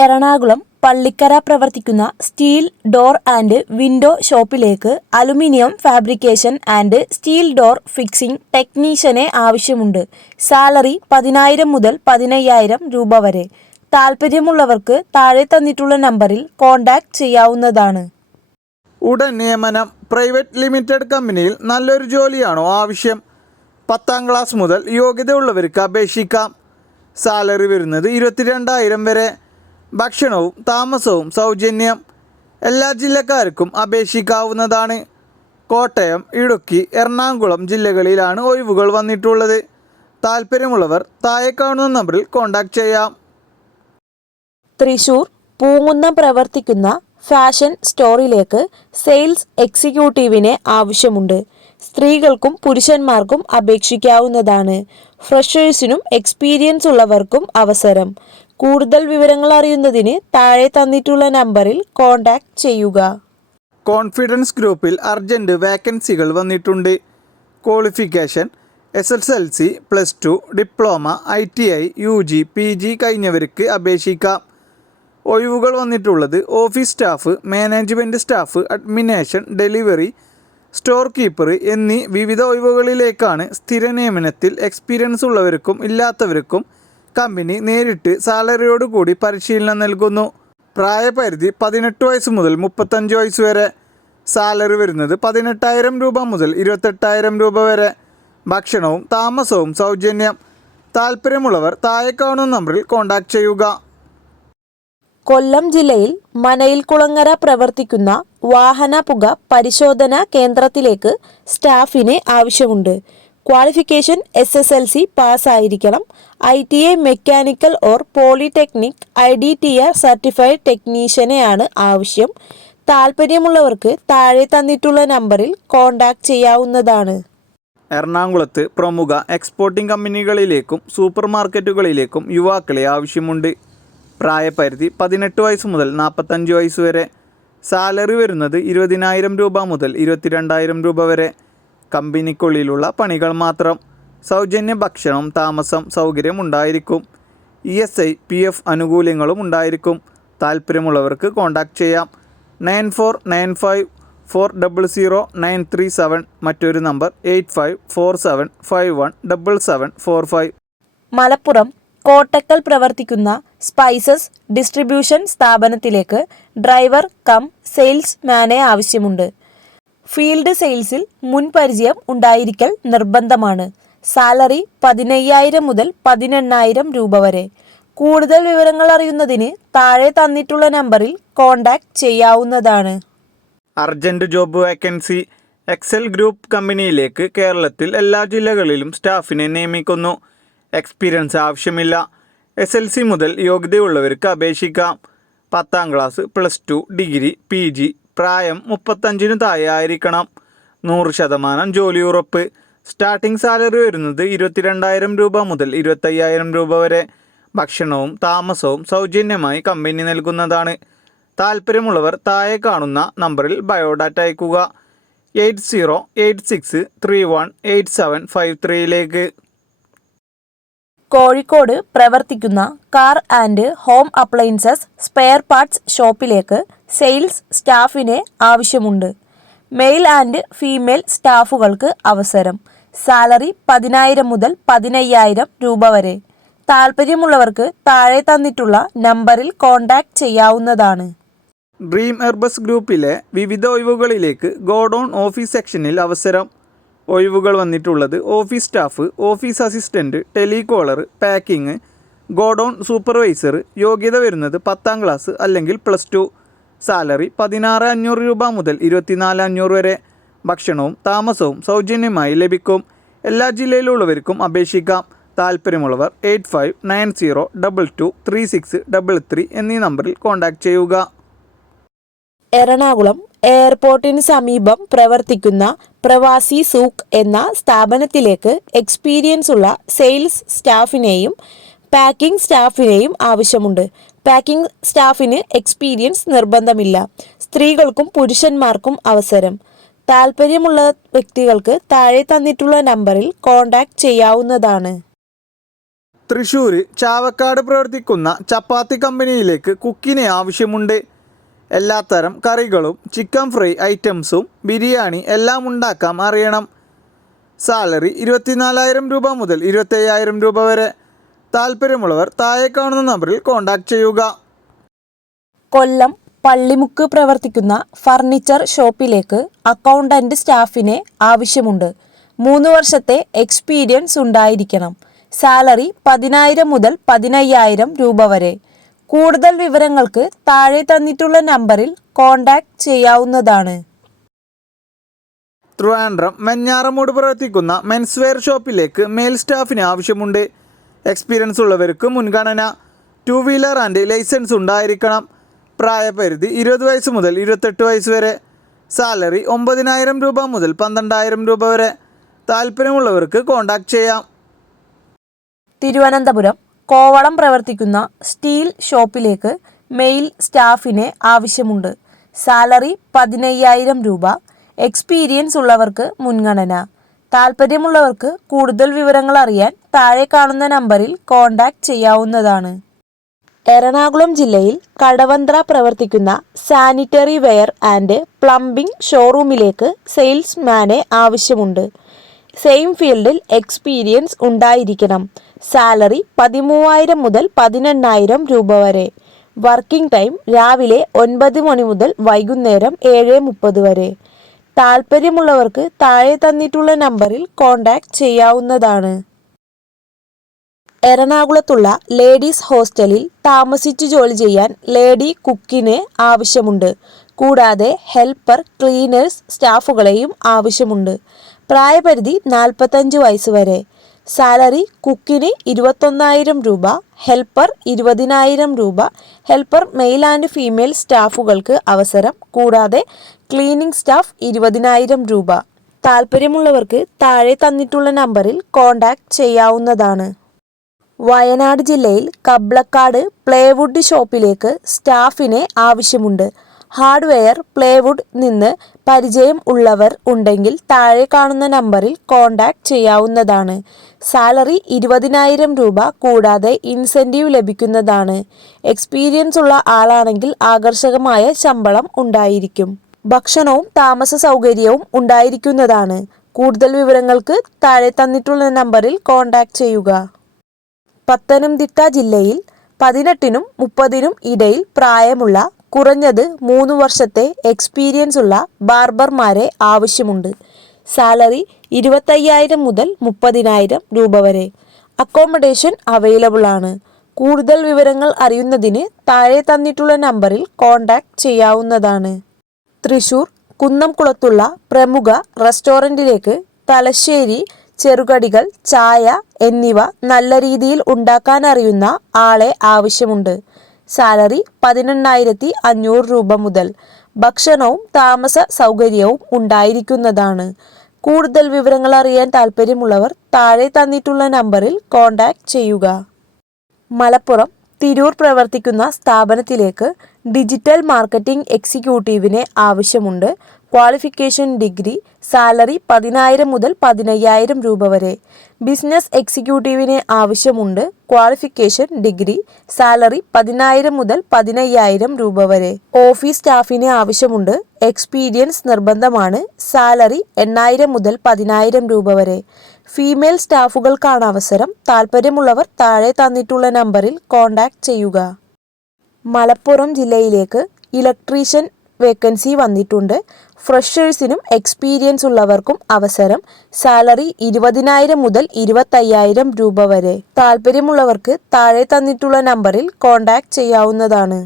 എറണാകുളം പള്ളിക്കര പ്രവർത്തിക്കുന്ന steel door and window ഷോപ്പിലേക്ക് aluminium fabrication and steel door fixing ടെക്നീഷ്യനെ ആവശ്യമുണ്ട്. സാലറി 10,000 മുതൽ 15,000 രൂപ വരെ. താൽപ്പര്യമുള്ളവർക്ക് താഴെ തന്നിട്ടുള്ള നമ്പറിൽ കോൺടാക്ട് ചെയ്യാവുന്നതാണ്. ഉടൻ നിയമനം. പ്രൈവറ്റ് ലിമിറ്റഡ് കമ്പനിയിൽ നല്ലൊരു ജോലിയാണോ ആവശ്യം? 10ാം ക്ലാസ് മുതൽ യോഗ്യതയുള്ളവർക്ക് അപേക്ഷിക്കാം. സാലറി വരുന്നത് 22,000 വരെ. ഭക്ഷണവും താമസവും സൗജന്യം. എല്ലാ ജില്ലക്കാർക്കും അപേക്ഷിക്കാവുന്നതാണ്. കോട്ടയം, ഇടുക്കി, എറണാകുളം ജില്ലകളിലാണ് ഒഴിവുകൾ വന്നിട്ടുള്ളത്. താൽപ്പര്യമുള്ളവർ താഴെ കാണുന്ന നമ്പറിൽ കോൺടാക്ട് ചെയ്യാം. തൃശൂർ പൂങ്കുന്നം പ്രവർത്തിക്കുന്ന ഫാഷൻ സ്റ്റോറിലേക്ക് സെയിൽസ് എക്സിക്യൂട്ടീവിനെ ആവശ്യമുണ്ട്. സ്ത്രീകൾക്കും പുരുഷന്മാർക്കും അപേക്ഷിക്കാവുന്നതാണ്. ഫ്രഷേഴ്സിനും എക്സ്പീരിയൻസ് ഉള്ളവർക്കും അവസരം. കൂടുതൽ വിവരങ്ങൾ അറിയുന്നതിന് താഴെ തന്നിട്ടുള്ള നമ്പറിൽ കോൺടാക്ട് ചെയ്യുക. കോൺഫിഡൻസ് ഗ്രൂപ്പിൽ അർജന്റ് വേക്കൻസികൾ വന്നിട്ടുണ്ട്. Qualification SSLC, +2, diploma, ITI, UG, PG കഴിഞ്ഞവർക്ക് അപേക്ഷിക്കാം. ഒഴിവുകൾ വന്നിട്ടുള്ളത് office staff, management staff, administration, delivery, store keeper എന്നീ വിവിധ ഒഴിവുകളിലേക്കാണ്. സ്ഥിര നിയമനത്തിൽ എക്സ്പീരിയൻസ് ഉള്ളവർക്കും ഇല്ലാത്തവർക്കും കമ്പനി നേരിട്ട് സാലറിയോടുകൂടി പരിശീലനം നൽകുന്നു. പ്രായപരിധി 18 വയസ്സ് മുതൽ 35 വയസ്സ് വരെ. സാലറി വരുന്നത് 18,000 രൂപ മുതൽ 28,000 രൂപ വരെ. ഭക്ഷണവും താമസവും സൗജന്യം. താൽപ്പര്യമുള്ളവർ താഴെ കാണുന്ന നമ്പറിൽ കോൺടാക്ട് ചെയ്യുക. കൊല്ലം ജില്ലയിൽ മനയിൽകുളങ്ങര പ്രവർത്തിക്കുന്ന വാഹന പുക പരിശോധനാ കേന്ദ്രത്തിലേക്ക് സ്റ്റാഫിനെ ആവശ്യമുണ്ട്. ക്വാളിഫിക്കേഷൻ SSLC പാസ്സായിരിക്കണം. ITI mechanical or polytechnic IDTR certified ടെക്നീഷ്യനെയാണ് ആവശ്യം. താൽപ്പര്യമുള്ളവർക്ക് താഴെ തന്നിട്ടുള്ള നമ്പറിൽ കോൺടാക്ട് ചെയ്യാവുന്നതാണ്. എറണാകുളത്ത് പ്രമുഖ എക്സ്പോർട്ടിംഗ് കമ്പനികളിലേക്കും സൂപ്പർ മാർക്കറ്റുകളിലേക്കും യുവാക്കളെ ആവശ്യമുണ്ട്. പ്രായപരിധി 18 വയസ്സ് മുതൽ 45 വയസ്സ് വരെ. സാലറി വരുന്നത് 20,000 രൂപ മുതൽ 22,000 രൂപ വരെ. കമ്പനിക്കുള്ളിലുള്ള പണികൾ മാത്രം. സൗജന്യ ഭക്ഷണം, താമസം സൗകര്യം ഉണ്ടായിരിക്കും. ESI, PF ആനുകൂല്യങ്ങളും ഉണ്ടായിരിക്കും. താൽപ്പര്യമുള്ളവർക്ക് കോൺടാക്ട് ചെയ്യാം. 9495400937. മറ്റൊരു നമ്പർ 8547517745. മലപ്പുറം കോട്ടക്കൽ പ്രവർത്തിക്കുന്ന സ്പൈസസ് ഡിസ്ട്രിബ്യൂഷൻ സ്ഥാപനത്തിലേക്ക് ഡ്രൈവർ കം സെയിൽസ്മാനെ ആവശ്യമുണ്ട്. ഫീൽഡ് സെയിൽസിൽ മുൻപരിചയം ഉണ്ടായിരിക്കൽ നിർബന്ധമാണ്. സാലറി 15,000 മുതൽ 18,000 രൂപ വരെ. കൂടുതൽ വിവരങ്ങൾ അറിയുന്നതിന് താഴെ തന്നിട്ടുള്ള നമ്പറിൽ കോൺടാക്ട് ചെയ്യാവുന്നതാണ്. Urgent job vacancy. Excel group കമ്പനിയിലേക്ക് കേരളത്തിൽ എല്ലാ ജില്ലകളിലും സ്റ്റാഫിനെ നിയമിക്കുന്നു. എക്സ്പീരിയൻസ് ആവശ്യമില്ല. SLC മുതൽ യോഗ്യതയുള്ളവർക്ക് അപേക്ഷിക്കാം. 10ാം ക്ലാസ്, +2, ഡിഗ്രി, PG. പ്രായം 35 താഴെ ആയിരിക്കണം. 100% ജോലി ഉറപ്പ്. സ്റ്റാർട്ടിംഗ് സാലറി വരുന്നത് 22,000 രൂപ മുതൽ 25,000 രൂപ വരെ. ഭക്ഷണവും താമസവും സൗജന്യമായി കമ്പനി നൽകുന്നതാണ്. താൽപ്പര്യമുള്ളവർ താഴെ കാണുന്ന നമ്പറിൽ ബയോഡാറ്റ അയക്കുക. 8086318753 കോഴിക്കോട് പ്രവർത്തിക്കുന്ന car and home appliances spare parts ഷോപ്പിലേക്ക് സെയിൽസ് സ്റ്റാഫിനെ ആവശ്യമുണ്ട്. മെയിൽ ആൻഡ് ഫീമെയിൽ സ്റ്റാഫുകൾക്ക് അവസരം. സാലറി 10,000 മുതൽ 15,000 രൂപ വരെ. താൽപ്പര്യമുള്ളവർക്ക് താഴെ തന്നിട്ടുള്ള നമ്പറിൽ കോൺടാക്ട് ചെയ്യാവുന്നതാണ്. ഡ്രീം എർബസ് ഗ്രൂപ്പിലെ വിവിധ ഒഴിവുകളിലേക്ക് ഗോഡൗൺ ഓഫീസ് സെക്ഷനിൽ അവസരം. ഒഴിവുകൾ വന്നിട്ടുള്ളത് office staff, office assistant, telecaller, packing, godown supervisor. യോഗ്യത വരുന്നത് 10ാം ക്ലാസ് അല്ലെങ്കിൽ +2. സാലറി 16,500 രൂപ മുതൽ 24,500 വരെ. ഭക്ഷണവും താമസവും സൗജന്യമായി ലഭിക്കും. എല്ലാ ജില്ലയിലുള്ളവർക്കും അപേക്ഷിക്കാം. താൽപ്പര്യമുള്ളവർ 8590223633 എന്നീ നമ്പറിൽ കോൺടാക്ട് ചെയ്യുക. എറണാകുളം എയർപോർട്ടിന് സമീപം പ്രവർത്തിക്കുന്ന പ്രവാസി സൂക്ക് എന്ന സ്ഥാപനത്തിലേക്ക് എക്സ്പീരിയൻസ് ഉള്ള സെയിൽസ് സ്റ്റാഫിനെയും പാക്കിംഗ് സ്റ്റാഫിനെയും ആവശ്യമുണ്ട്. പാക്കിംഗ് സ്റ്റാഫിന് എക്സ്പീരിയൻസ് നിർബന്ധമില്ല. സ്ത്രീകൾക്കും പുരുഷന്മാർക്കും അവസരം. താൽപ്പര്യമുള്ള വ്യക്തികൾക്ക് താഴെ തന്നിട്ടുള്ള നമ്പറിൽ കോൺടാക്ട് ചെയ്യാവുന്നതാണ്. തൃശ്ശൂർ ചാവക്കാട് പ്രവർത്തിക്കുന്ന ചപ്പാത്തി കമ്പനിയിലേക്ക് കുക്കിനെ ആവശ്യമുണ്ട്. എല്ലാത്തരം കറികളും ചിക്കൻ ഫ്രൈ ഐറ്റംസും ബിരിയാണി എല്ലാം ഉണ്ടാക്കാൻ അറിയണം. സാലറി 24,000 രൂപ മുതൽ 25,000 രൂപ വരെ. താല്പര്യമുള്ളവർ താഴെ കാണുന്ന നമ്പറിൽ കോൺടാക്റ്റ് ചെയ്യുക. കൊല്ലം പള്ളിമുക്ക് പ്രവർത്തിക്കുന്ന ഫർണിച്ചർ ഷോപ്പിലേക്ക് അക്കൗണ്ടന്റ് സ്റ്റാഫിനെ ആവശ്യമുണ്ട്. 3 വർഷത്തെ എക്സ്പീരിയൻസ് ഉണ്ടായിരിക്കണം. സാലറി 10,000 മുതൽ 15,000 രൂപ വരെ. കൂടുതൽ വിവരങ്ങൾക്ക് താഴെ തന്നിട്ടുള്ള നമ്പറിൽ കോൺടാക്റ്റ് ചെയ്യാവുന്നതാണ്. ട്രിവാൻഡ്രം വെഞ്ഞാറമൂട് പ്രവർത്തിക്കുന്ന മെൻസ് വെയർ ഷോപ്പിലേക്ക് മെയിൽ സ്റ്റാഫിന് ആവശ്യമുണ്ട്. എക്സ്പീരിയൻസ് ഉള്ളവർക്ക് മുൻഗണന. 2 വീലർ ആൻഡ് ലൈസൻസ് ഉണ്ടായിരിക്കണം. പ്രായപരിധി 20 വയസ്സ് മുതൽ 28 വയസ്സ് വരെ. സാലറി 9,000 രൂപ മുതൽ 12,000 രൂപ വരെ. താല്പര്യമുള്ളവർക്ക് കോൺടാക്റ്റ് ചെയ്യാം. തിരുവനന്തപുരം കോവളം പ്രവർത്തിക്കുന്ന സ്റ്റീൽ ഷോപ്പിലേക്ക് മെയിൽ സ്റ്റാഫിനെ ആവശ്യമുണ്ട്. സാലറി 15,000 രൂപ. എക്സ്പീരിയൻസ് ഉള്ളവർക്ക് മുൻഗണന. താല്പര്യമുള്ളവർക്ക് കൂടുതൽ വിവരങ്ങൾ അറിയാൻ താഴെ കാണുന്ന നമ്പറിൽ കോൺടാക്റ്റ് ചെയ്യാവുന്നതാണ്. എറണാകുളം ജില്ലയിൽ കടവന്ത്ര പ്രവർത്തിക്കുന്ന സാനിറ്ററി വെയർ ആൻഡ് പ്ലംബിംഗ് ഷോറൂമിലേക്ക് സെയിൽസ്മാനെ ആവശ്യമുണ്ട്. സെയിം ഫീൽഡിൽ എക്സ്പീരിയൻസ് ഉണ്ടായിരിക്കണം. സാലറി 13,000 മുതൽ 18,000 രൂപ വരെ. വർക്കിംഗ് ടൈം രാവിലെ 9 മണി മുതൽ വൈകുന്നേരം 7:30 വരെ. താല്പര്യമുള്ളവർക്ക് താഴെ തന്നിട്ടുള്ള നമ്പറിൽ കോൺടാക്റ്റ് ചെയ്യാവുന്നതാണ്. എറണാകുളത്തുള്ള ലേഡീസ് ഹോസ്റ്റലിൽ താമസിച്ച് ജോലി ചെയ്യാൻ ലേഡി കുക്കിനെ ആവശ്യമുണ്ട്. കൂടാതെ ഹെൽപ്പർ, ക്ലീനേഴ്സ് സ്റ്റാഫുകളെയും ആവശ്യമുണ്ട്. പ്രായപരിധി 45 വയസ്സ് വരെ. സാലറി കുക്കിന് 21,000 രൂപ, ഹെൽപ്പർ 20,000 രൂപ. ഹെൽപ്പർ മെയിൽ ആൻഡ് ഫീമെയിൽ സ്റ്റാഫുകൾക്ക് അവസരം. കൂടാതെ ക്ലീനിംഗ് സ്റ്റാഫ് 20,000 രൂപ. താല്പര്യമുള്ളവർക്ക് താഴെ തന്നിട്ടുള്ള നമ്പറിൽ കോൺടാക്റ്റ് ചെയ്യാവുന്നതാണ്. വയനാട് ജില്ലയിൽ കബ്ലക്കാട് പ്ലേവുഡ് ഷോപ്പിലേക്ക് സ്റ്റാഫിനെ ആവശ്യമുണ്ട്. ഹാർഡ്വെയർ പ്ലേവുഡ് നിന്ന് പരിചയം ഉള്ളവർ ഉണ്ടെങ്കിൽ താഴെ കാണുന്ന നമ്പറിൽ കോൺടാക്റ്റ് ചെയ്യാവുന്നതാണ്. സാലറി 20,000 രൂപ. കൂടാതെ ഇൻസെൻറ്റീവ് ലഭിക്കുന്നതാണ്. എക്സ്പീരിയൻസ് ഉള്ള ആളാണെങ്കിൽ ആകർഷകമായ ശമ്പളം ഉണ്ടായിരിക്കും. ഭക്ഷണവും താമസ സൗകര്യവും ഉണ്ടായിരിക്കുന്നതാണ്. കൂടുതൽ വിവരങ്ങൾക്ക് താഴെ തന്നിട്ടുള്ള നമ്പറിൽ കോൺടാക്റ്റ് ചെയ്യുക. പത്തനംതിട്ട ജില്ലയിൽ 18-നും 30-നും ഇടയിൽ പ്രായമുള്ള കുറഞ്ഞത് 3 വർഷത്തെ എക്സ്പീരിയൻസ് ഉള്ള ബാർബർമാരെ ആവശ്യമുണ്ട്. സാലറി 25,000 മുതൽ 30,000 രൂപ വരെ. അക്കോമഡേഷൻ അവൈലബിൾ ആണ്. കൂടുതൽ വിവരങ്ങൾ അറിയുന്നതിന് താഴെ തന്നിട്ടുള്ള നമ്പറിൽ കോൺടാക്റ്റ് ചെയ്യാവുന്നതാണ്. തൃശൂർ കുന്നംകുളത്തുള്ള പ്രമുഖ റെസ്റ്റോറൻറ്റിലേക്ക് തലശ്ശേരി ചെറുകടികൾ, ചായ എന്നിവ നല്ല രീതിയിൽ ഉണ്ടാക്കാൻ അറിയുന്ന ആളെ ആവശ്യമുണ്ട്. സാലറി 18,500 രൂപ മുതൽ. ഭക്ഷണവും താമസ സൗകര്യവും ഉണ്ടായിരിക്കുന്നതാണ്. കൂടുതൽ വിവരങ്ങൾ അറിയാൻ താല്പര്യമുള്ളവർ താഴെ തന്നിട്ടുള്ള നമ്പറിൽ കോൺടാക്റ്റ് ചെയ്യുക. മലപ്പുറം തിരൂർ പ്രവർത്തിക്കുന്ന സ്ഥാപനത്തിലേക്ക് ഡിജിറ്റൽ മാർക്കറ്റിംഗ് എക്സിക്യൂട്ടീവിനെ ആവശ്യമുണ്ട്. Qualification degree. സാലറി 10,000 മുതൽ 15,000 രൂപ വരെ. ബിസിനസ് എക്സിക്യൂട്ടീവിനെ ആവശ്യമുണ്ട്. Qualification degree. സാലറി 10,000 മുതൽ 15,000 രൂപ വരെ. ഓഫീസ് സ്റ്റാഫിനെ ആവശ്യമുണ്ട്. എക്സ്പീരിയൻസ് നിർബന്ധമാണ്. സാലറി 8,000 മുതൽ 10,000 രൂപ വരെ. ഫീമെയിൽ സ്റ്റാഫുകൾക്കാണ് അവസരം. താല്പര്യമുള്ളവർ താഴെ തന്നിട്ടുള്ള നമ്പറിൽ കോൺടാക്റ്റ് ചെയ്യുക. മലപ്പുറം ജില്ലയിലേക്ക് ഇലക്ട്രീഷ്യൻ വേക്കൻസി വന്നിട്ടുണ്ട്. ഫ്രഷേഴ്സിനും എക്സ്പീരിയൻസ് ഉള്ളവർക്കും അവസരം. സാലറി 20,000 മുതൽ 25,000 രൂപ വരെ. താല്പര്യമുള്ളവർക്ക് താഴെ തന്നിട്ടുള്ള നമ്പറിൽ കോൺടാക്റ്റ് ചെയ്യാവുന്നതാണ്.